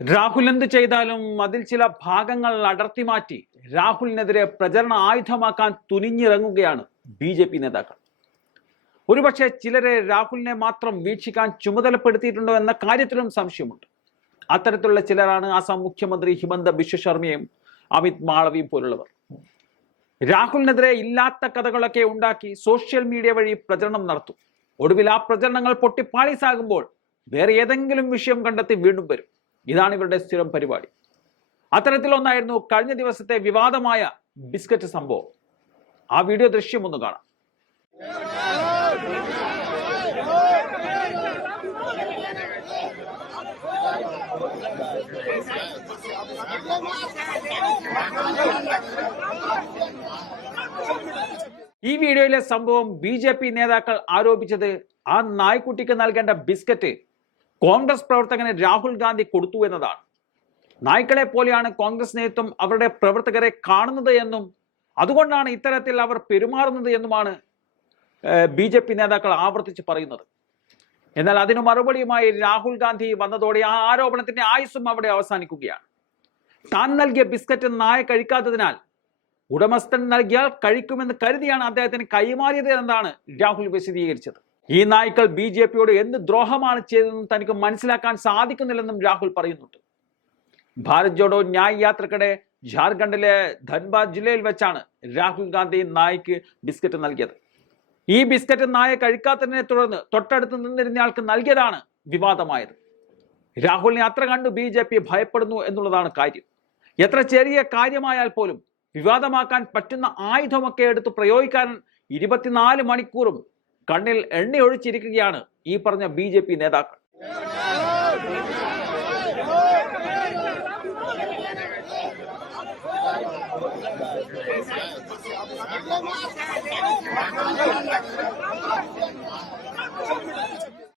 രാഹുൽ എന്ത് ചെയ്താലും അതിൽ ചില ഭാഗങ്ങൾ അടർത്തി മാറ്റി രാഹുലിനെതിരെ പ്രചരണ ആയുധമാക്കാൻ തുനിഞ്ഞിറങ്ങുകയാണ് ബി.ജെ.പി. നേതാക്കൾ. ഒരുപക്ഷെ ചിലരെ രാഹുലിനെ മാത്രം വീക്ഷിക്കാൻ ചുമതലപ്പെടുത്തിയിട്ടുണ്ടോ എന്ന കാര്യത്തിലും സംശയമുണ്ട്. അത്തരത്തിലുള്ള ചിലരാണ് ആസാം മുഖ്യമന്ത്രി ഹിമന്ത ബിശ്വ ശർമ്മയും അമിത് മാളവിയും പോലുള്ളവർ. രാഹുലിനെതിരെ ഇല്ലാത്ത കഥകളൊക്കെ ഉണ്ടാക്കി സോഷ്യൽ മീഡിയ വഴി പ്രചരണം നടത്തും. ഒടുവിൽ ആ പ്രചരണങ്ങൾ പൊട്ടിപ്പാളീസാകുമ്പോൾ വേറെ ഏതെങ്കിലും വിഷയം കണ്ടെത്തി വീണ്ടും വരും. ഇതാണ് ഇവരുടെ സ്ഥിരം പരിപാടി. അത്തരത്തിലൊന്നായിരുന്നു കഴിഞ്ഞ ദിവസത്തെ വിവാദമായ ബിസ്ക്കറ്റ് സംഭവം. ആ വീഡിയോ ദൃശ്യം ഒന്ന് കാണാം. ഈ വീഡിയോയിലെ സംഭവം ബി.ജെ.പി. നേതാക്കൾ ആരോപിച്ചത് ആ നായ്ക്കുട്ടിക്ക് നൽകേണ്ട ബിസ്ക്കറ്റ് കോൺഗ്രസ് പ്രവർത്തകന് രാഹുൽ ഗാന്ധി കൊടുത്തു എന്നതാണ്. നായ്ക്കളെ പോലെയാണ് കോൺഗ്രസ് നേതൃത്വം അവരുടെ പ്രവർത്തകരെ കാണുന്നത് എന്നും അതുകൊണ്ടാണ് ഇത്തരത്തിൽ അവർ പെരുമാറുന്നത് എന്നുമാണ് ബി.ജെ.പി. നേതാക്കൾ ആവർത്തിച്ച് പറയുന്നത്. എന്നാൽ അതിനു മറുപടിയുമായി രാഹുൽ ഗാന്ധി വന്നതോടെ ആ ആരോപണത്തിന്റെ ആയുസ്സും അവിടെ അവസാനിക്കുകയാണ്. താൻ നൽകിയ ബിസ്ക്കറ്റ് നായ കഴിക്കാത്തതിനാൽ ഉടമസ്ഥൻ നൽകിയാൽ കഴിക്കുമെന്ന് കരുതിയാണ് അദ്ദേഹത്തിന് കൈമാറിയത് എന്നാണ് രാഹുൽ വിശദീകരിച്ചത്. ഈ നായ്ക്കൾ ബി.ജെ.പിയോട് എന്ത് ദ്രോഹമാണ് ചെയ്തതെന്നും തനിക്ക് മനസ്സിലാക്കാൻ സാധിക്കുന്നില്ലെന്നും രാഹുൽ പറയുന്നുണ്ട്. ഭാരത് ജോഡോ ന്യായ് യാത്രക്കിടെ ജാർഖണ്ഡിലെ ധൻബാദ് ജില്ലയിൽ വെച്ചാണ് രാഹുൽ ഗാന്ധി നായ്ക്ക് ബിസ്ക്കറ്റ് നൽകിയത്. ഈ ബിസ്ക്കറ്റ് നായ കഴിക്കാത്തതിനെ തുടർന്ന് തൊട്ടടുത്ത് നിന്നിരുന്നയാൾക്ക് നൽകിയതാണ് വിവാദമായത്. രാഹുലിനെ അത്ര കണ്ടു ബി.ജെ.പി. ഭയപ്പെടുന്നു എന്നുള്ളതാണ് കാര്യം. എത്ര ചെറിയ കാര്യമായാൽ പോലും വിവാദമാക്കാൻ പറ്റുന്ന ആയുധമൊക്കെ എടുത്ത് പ്രയോഗിക്കാൻ 24 മണിക്കൂറും കണ്ണിൽ എണ്ണയൊഴിച്ചിരിക്കുകയാണ് ഈ പറഞ്ഞ ബി.ജെ.പി. നേതാക്കൾ.